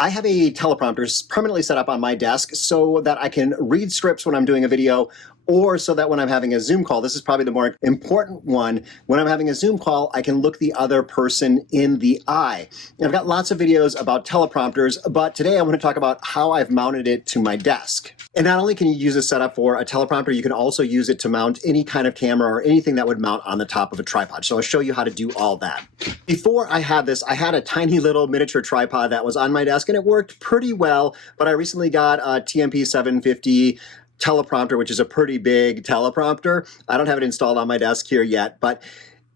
I have a teleprompter permanently set up on my desk so that I can read scripts when I'm doing a video, or so that when I'm having a Zoom call, this is probably the more important one, when I'm having a Zoom call, I can look the other person in the eye. And I've got lots of videos about teleprompters, but today I want to talk about how I've mounted it to my desk. And not only can you use this setup for a teleprompter, you can also use it to mount any kind of camera or anything that would mount on the top of a tripod. So I'll show you how to do all that. Before I had this, I had a tiny little miniature tripod that was on my desk and it worked pretty well, but I recently got a TMP 750 teleprompter, which is a pretty big teleprompter. I don't have it installed on my desk here yet, but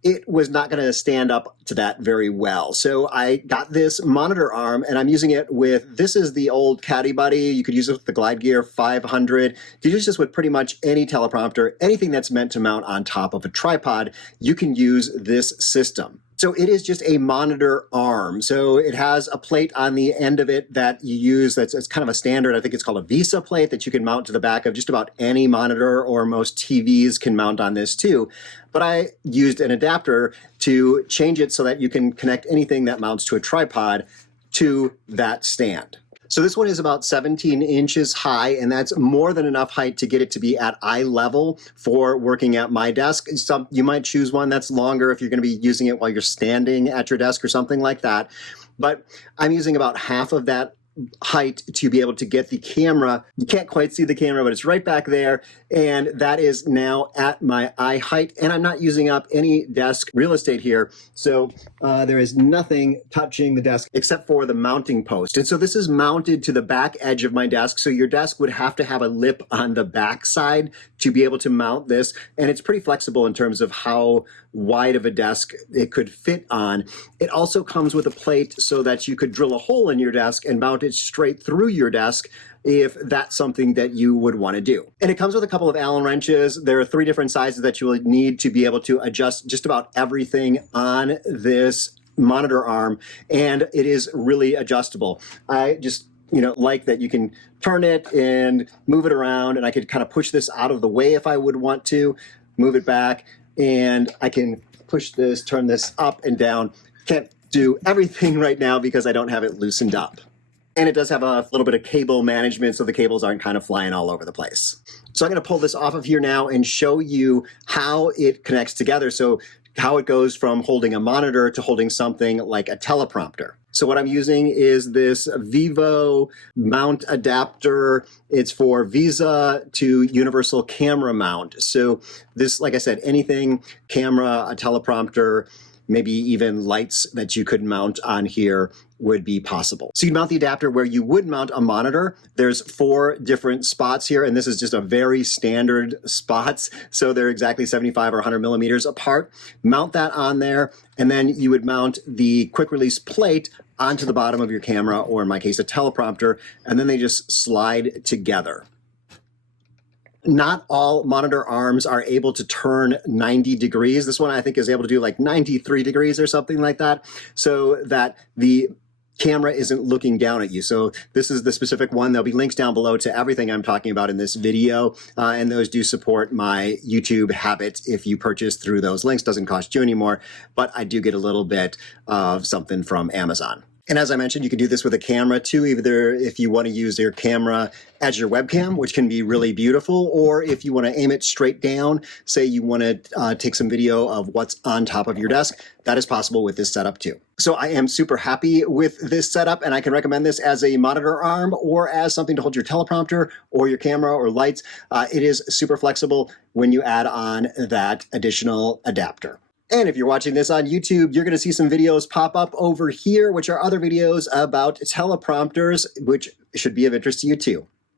it was not going to stand up to that very well. So I got this monitor arm and I'm using it with, this is the old Caddy Buddy. You could use it with the Glide Gear 500. You can use this with pretty much any teleprompter, anything that's meant to mount on top of a tripod, you can use this system. So it is just a monitor arm. So it has a plate on the end of it that you use, it's kind of a standard, I think it's called a Visa plate that you can mount to the back of just about any monitor, or most TVs can mount on this too. But I used an adapter to change it so that you can connect anything that mounts to a tripod to that stand. So this one is about 17 inches high, and that's more than enough height to get it to be at eye level for working at my desk. You might choose one that's longer if you're going to be using it while you're standing at your desk or something like that. But I'm using about half of that height to be able to get the camera. You can't quite see the camera, but it's right back there, and that is now at my eye height, and I'm not using up any desk real estate here, so there is nothing touching the desk except for the mounting post. And so this is mounted to the back edge of my desk, so your desk would have to have a lip on the back side to be able to mount this, and it's pretty flexible in terms of how wide of a desk it could fit on. It also comes with a plate so that you could drill a hole in your desk and mount it straight through your desk if that's something that you would want to do. And it comes with a couple of Allen wrenches. There are 3 different sizes that you will need to be able to adjust just about everything on this monitor arm, and it is really adjustable. I just like that you can turn it and move it around, and I could kind of push this out of the way if I would want to, move it back, and I can push this, turn this up and down. Can't do everything right now because I don't have it loosened up. And it does have a little bit of cable management, so the cables aren't kind of flying all over the place. So I'm going to pull this off of here now and show you how it connects together. So how it goes from holding a monitor to holding something like a teleprompter. So what I'm using is this Vivo mount adapter. It's for Visa to universal camera mount. So this, like I said, anything, camera, a teleprompter, maybe even lights that you could mount on here would be possible. So you mount the adapter where you would mount a monitor. There's 4 different spots here, and this is just a very standard spots. So they're exactly 75 or 100 millimeters apart. Mount that on there, and then you would mount the quick release plate onto the bottom of your camera, or in my case, a teleprompter, and then they just slide together. Not all monitor arms are able to turn 90 degrees. This one I think is able to do like 93 degrees or something like that, so that the camera isn't looking down at you. So this is the specific one. There'll be links down below to everything I'm talking about in this video, and those do support my YouTube habit. If you purchase through those links, doesn't cost you anymore, but I do get a little bit of something from Amazon. And as I mentioned, you can do this with a camera too, either if you want to use your camera as your webcam, which can be really beautiful, or if you want to aim it straight down, say you want to take some video of what's on top of your desk, that is possible with this setup too. So I am super happy with this setup, and I can recommend this as a monitor arm or as something to hold your teleprompter or your camera or lights. It is super flexible when you add on that additional adapter. And if you're watching this on YouTube, you're going to see some videos pop up over here, which are other videos about teleprompters, which should be of interest to you too.